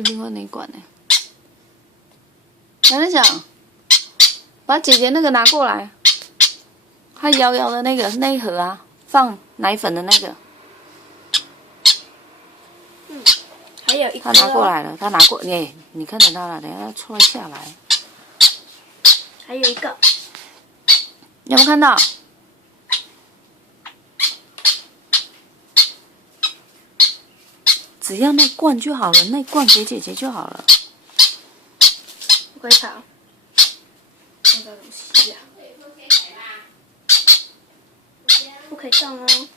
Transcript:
另外那一罐呢？奶奶讲，把姐姐那个拿过来，她摇摇的那个那一盒啊，放奶粉的那个。还有一个。他拿过来了，他拿过，你看得到了，等一下要戳下来。还有一个。有没有看到？只要那罐就好了，那罐给姐姐就好了。不可以炒。那个东西呀。不可以动哦。